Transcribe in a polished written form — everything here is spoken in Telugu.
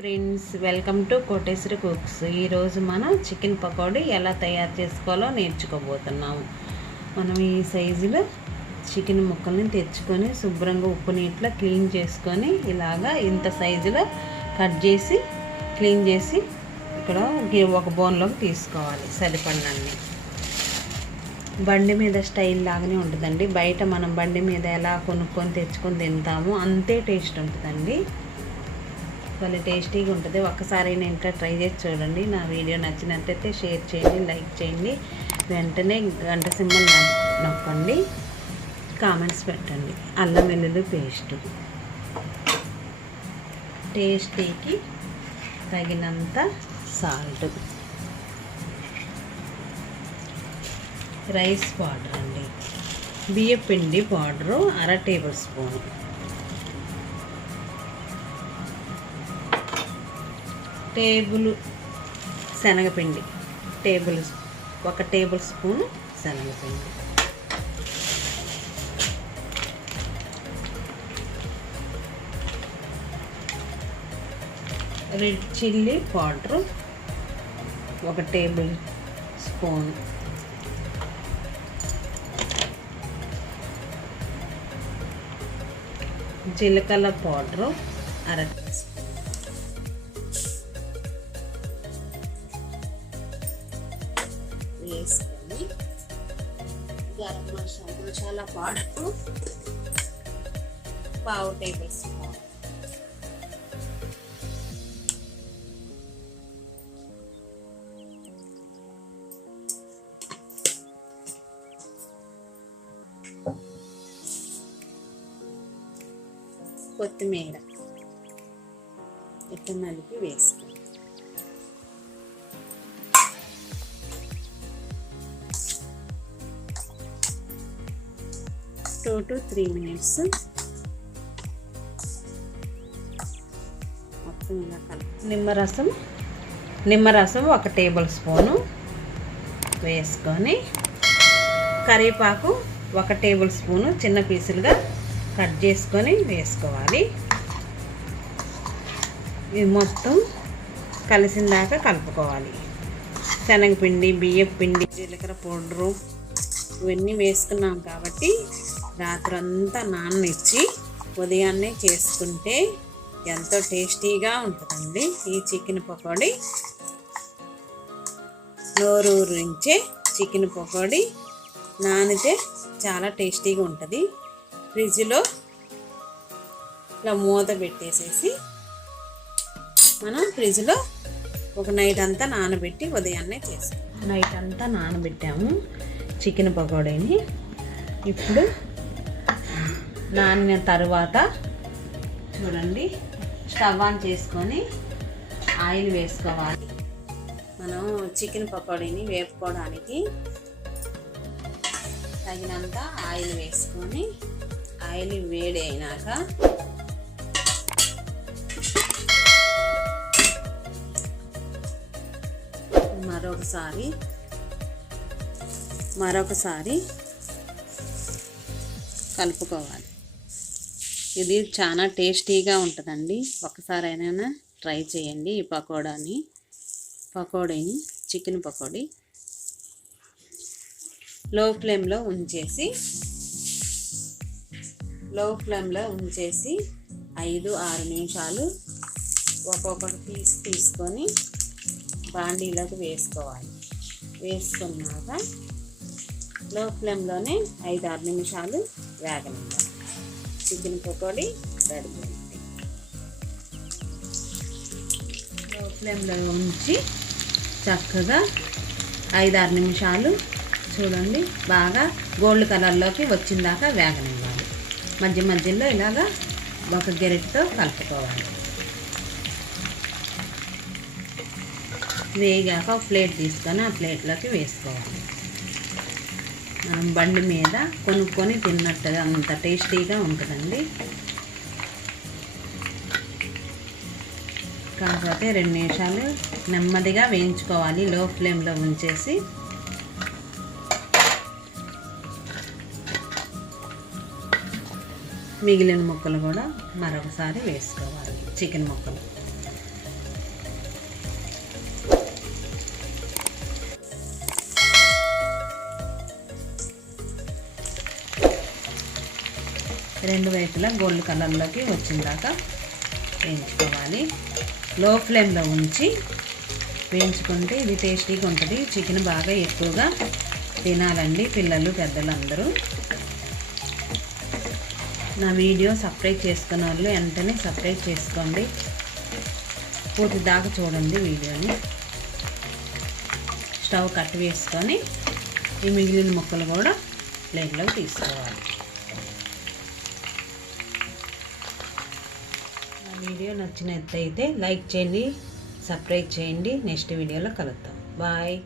Friends, welcome to Koteswari cooks. ఈరోజు మనం చికెన్ పకోడీ ఎలా తయారు చేసుకోవాలో నేర్చుకోబోతున్నాము. మనం ఈ సైజులో చికెన్ ముక్కల్ని తెచ్చుకొని శుభ్రంగా ఉప్పు నీటిలో క్లీన్ చేసుకొని ఇలాగా ఇంత సైజులో కట్ చేసి క్లీన్ చేసి ఇక్కడ ఒక బౌల్లోకి తీసుకోవాలి. సరిపడినన్ని. బండి మీద స్టైల్ లాగానే ఉంటుందండి. బయట మనం బండి మీద ఎలా కొనుక్కొని తెచ్చుకొని తింటామో అంతే టేస్ట్ ఉంటుందండి. చాలా టేస్టీగా ఉంటుంది. ఒక్కసారైనా ఇంట్లో ట్రై చేసి చూడండి. నా వీడియో నచ్చినట్లయితే షేర్ చేయండి, లైక్ చేయండి, వెంటనే గంట సింబల్ నొక్కండి, కామెంట్స్ పెట్టండి. అల్లం వెల్లుల్లి పేస్టు, టేస్టీకి తగినంత సాల్ట్, రైస్ పౌడర్ అండి, బియ్యపిండి పౌడరు 1/2 టేబుల్ స్పూన్, శనగపిండి 1 టేబుల్ స్పూన్ శనగపిండి, red chilli powder 1 table spoon, జీలకర్ర పౌడరు 1/2 టీ స్పూన్, వేసుకొని garam masala powder 1/2 table spoon, కొత్తిమీర ఇట్లా నలిపి వేసుకోండి. 2 to 3 minutes మొత్తం ఇలా కలిపి నిమ్మరసం 1 టేబుల్ స్పూను వేసుకొని, కరివేపాకు 1 టేబుల్ స్పూను చిన్న పీసులుగా కట్ చేసుకొని వేసుకోవాలి. ఇది మొత్తం కలిసిన దాకా కలుపుకోవాలి. శనగపిండి, బియ్యపిండి, జీలకర్ర పౌడరు ఇవన్నీ వేసుకున్నాం కాబట్టి రాత్రంతా నాననిచ్చి ఉదయాన్నే చేసుకుంటే ఎంతో టేస్టీగా ఉంటుందండి ఈ చికెన్ పకోడీ. నోరూరించే చికెన్ పకోడీ నానితే చాలా టేస్టీగా ఉంటుంది. ఫ్రిడ్జ్లో ఇలా మూత పెట్టేసేసి మనం ఫ్రిడ్జ్లో ఒక నైట్ అంతా నానబెట్టి ఉదయాన్నే చేస్తాం. నైట్ అంతా నానబెట్టాము చికెన్ పకోడీని. ఇప్పుడు నానిన తర్వాత చూడండి, స్టవ్ ఆన్ చేసుకొని ఆయిల్ వేసుకోవాలి. మనం చికెన్ పకోడీని వేపుకోవడానికి తగినంత ఆయిల్ వేసుకొని, ఆయిల్ వేడి అయినాక మరొకసారి కలుపుకోవాలి. ఇది చాలా టేస్టీగా ఉంటుందండి. ఒకసారైనా ట్రై చేయండి ఈ పకోడీని చికెన్ పకోడీ. లో ఫ్లేమ్లో ఉంచేసి 5-6 నిమిషాలు ఒక్కొక్క పీస్ తీసుకొని బాండీలోకి వేసుకోవాలి. వేసుకున్నాక లో ఫ్లేమ్లోనే 5-6 నిమిషాలు వేగనివ్వాలి. చికెన్ పకోడీ రెడీ అయింది. లో ఫ్లేమ్లో ఉంచి చక్కగా 5-6 నిమిషాలు చూడండి బాగా గోల్డ్ కలర్లోకి వచ్చిందాకా వేగనివ్వాలి. మధ్యలో ఇలాగా ఒక గెరిటితో కలుపుకోవాలి. వేగాక ఒక ప్లేట్ తీసుకొని ఆ ప్లేట్లోకి వేసుకోవాలి. మనం బండి మీద కొనుక్కొని తిన్నట్టుగా అంత టేస్టీగా ఉంటుందండి. కాకపోతే 2 నిమిషాలు నెమ్మదిగా వేయించుకోవాలి లో ఫ్లేమ్లో ఉంచేసి. మిగిలిన ముక్కలు కూడా మరొకసారి వేసుకోవాలి. చికెన్ ముక్కలు రెండు వైపులా గోల్డ్ కలర్లోకి వచ్చిందాకా వేయించుకోవాలి. లో ఫ్లేమ్లో ఉంచి వేయించుకుంటే ఇది టేస్టీగా ఉంటుంది. చికెన్ బాగా ఎక్కువగా తినాలండి పిల్లలు పెద్దలు అందరూ. నా వీడియో సబ్స్క్రైబ్ చేసుకున్న వాళ్ళు వెంటనే సబ్స్క్రైబ్ చేసుకోండి. పూర్తి దాకా చూడండి వీడియోని. స్టవ్ కట్ వేసుకొని ఈ మిగిలిన ముక్కలు కూడా ప్లేట్లోకి తీసుకోవాలి. నా వీడియో నచ్చినట్లయితే లైక్ చేయండి, సబ్స్క్రైబ్ చేయండి. నెక్స్ట్ వీడియోలో కలుద్దాం. బాయ్.